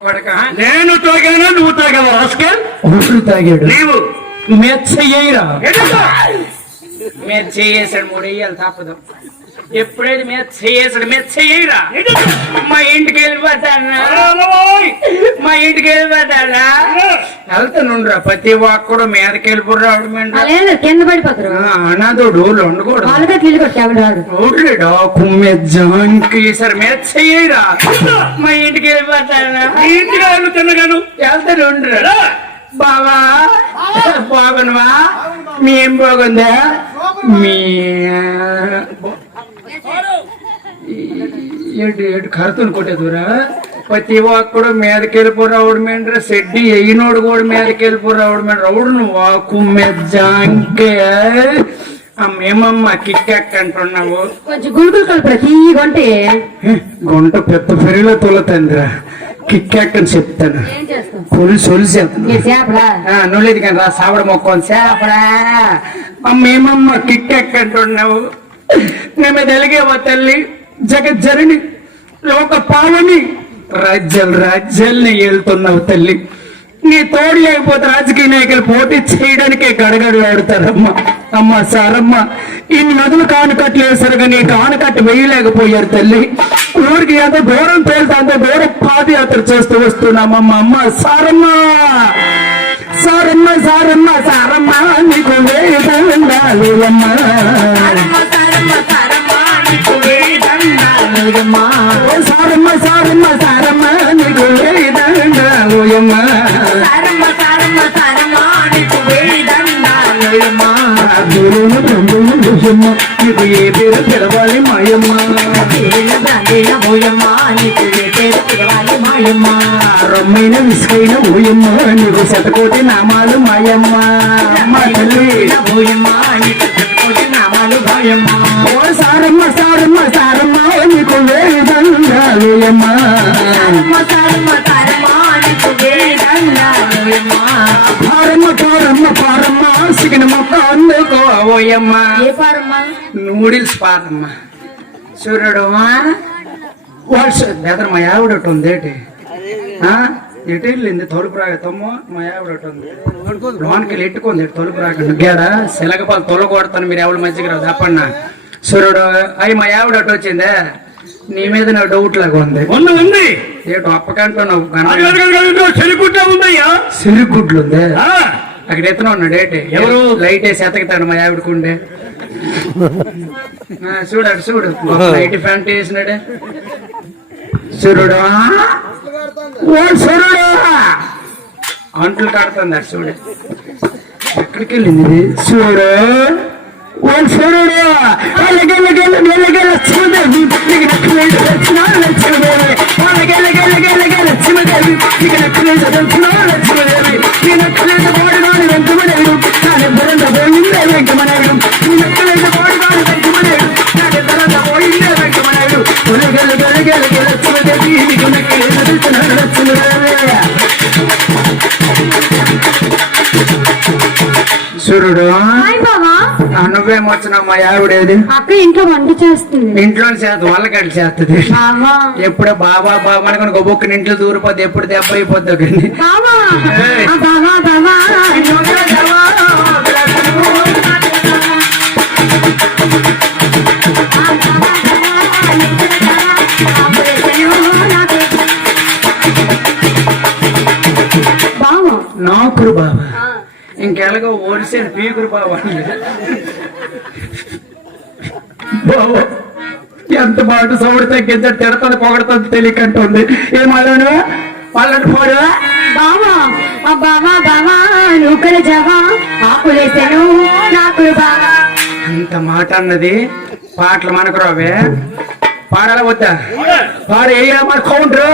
నేను తాగానా నువ్వు తాగావా రాస్కల్? ఊరు తాగాడు. నీవు మెచ్చయ్యరా మీరు చేసాడు మూడు వేయాలి తప్పదు. ఎప్పుడైతే మీద చేసాడు మా ఇంటికి వెళ్ళిపోతానా మా ఇంటికి వెళ్ళిపోతానా వెళ్తానుండ్రా ప్రతి ఒక్కడు మీదకి వెళ్ళిపోరాడు కింద పడిపోతారు. అనాథోడు ఉండకూడదు కుమ్మెజ్జానికి సార్ మీద చెయ్యరా మా ఇంటికి వెళ్ళిపోతానా ఇంటికి వెళ్ళు తిన్నగాను వెళ్తానుండ్రా బావా బాగున్నావా మీ ఏం బాగుందా మీ ఏడు కరుతుని కొట్టేదురా ప్రతి ఒక్కడు మీదకి వెళ్ళిపోరావుడు మేండ్రా సెడ్డి ఎయినోడు కూడా మీదకి వెళ్ళిపోరావుడు మేండ్ర రౌడు నువ్వు వాకు మెజ్జాంకే మేమమ్మ కిక్కెక్ అంటున్నావు కొంచెం గుడుకులు ప్రతి గంటే గుంట పెద్ద పెరిలో తొలతందిరా కిక్కెక్ అని చెప్తాను ఏం చేస్తాం పులుసు చేపలా నువ్వులేదు కానీ రా సావడ మొక్కని చేపడా మేమమ్మ కిక్కెక్ అంటున్నావు మేము తెలిగేవా తల్లి జగజ్జరిని లోక పావని రాజ్యాల్ని వెళ్తున్నావు తల్లి నీ తోడు లేకపోతే రాజకీయ నాయకులు పోటీ చేయడానికే గడగడలాడుతారమ్మా అమ్మ సారమ్మ ఈ నదులు కానుకట్లు వేసారు కానీ కానుకట్టు వేయలేకపోయారు తల్లి ఊరికి ఎంత దూరం తేలుతా అంత దూరం పాదయాత్ర చేస్తూ వస్తున్నామమ్మ అమ్మ సారమ్మ సారమ్మ సారమ్మ సారమ్మ నీకు వేదాలమ్మ సారమ్మ సారమ్మ సారమ్మ నీకు వేదాలమ్మ నీకు ఏ పేరు తెలవాలి మాయమ్మ రొమ్మైన విసుకైన ఊయమ్మ నీకు శతకోటి నామాలు మాయమ్మ సారమ్మ సారమ్మ సారమ్మ నీకు వేదంగాలమ్మ పారమ్మ పారమ్మ పారమ్మ సిగిన మొక్క అందుకో ఓయమ్మ నూడిల్స్ పారమ్మ సూర్యుడు బెదర మా ఆవిడ ఒకటి ఉంది ఏటి ఎటు వెళ్ళింది తలుపు రాగతమ్మ మా ఆవిడ ఒకటి ఉంది లోనికి వెళ్ళి ఎట్టుకుంది తలుపు రాక గేడా శిలగపాలు తొలగొడతాను మీరు ఎవరి మధ్యకి రాదు తప్పన్న సూర్యుడు అవి మా ఆవిడ ఒకటి వచ్చిందే నీ మీద నాకు డౌట్ లాగా ఉంది ఉంది ఏటో అప్పకంటున్నావు చెరుకుట్లా ఉందయ్యా సిరుగుడ్లు ఉంది అక్కడ ఎత్తన ఉన్నాడు ఏటి ఎవరు లైట్ వేసి ఎతకుతాడు మా ఆవిడకుండే చూడాడు చూడు లైట్ ఫ్యాంట్ వేసినాడే సూర్యుడు ఓ సూర్యుడు అంట్లు కడుతుంది చూడు ఎక్కడికి వెళ్ళింది సూర్యుడు ఓ సూర్యుడు సూర్యుడు నువ్వేమొచ్చినావు మా ఆవిడేది అక్క ఇంట్లో వంట చేస్తుంది ఇంట్లో చేత వాళ్ళకట్టు చేస్తుంది ఎప్పుడో బాబా బాబా అనుకుని గొబ్బొక్కని ఇంట్లో దూరిపోద్ది ఎప్పుడు దెబ్బ అయిపోద్ది కానీ నాకురు బాబా ఇంకెలాగో ఓడిసేది పీకురు బాబా బాబా ఎంత మాట సౌడు తగ్గించాడు తిడతాను పొగడతాను తెలియకంటుంది ఏమన్నాను వాళ్ళని పోడు బావా బావా బావా నూకల జవా ఆకులేసాను నాకులు బావా అంత మాట అన్నది పాటలు మనకు రావే పాడాల వద్దా పాడు ఏ మన కౌంటర్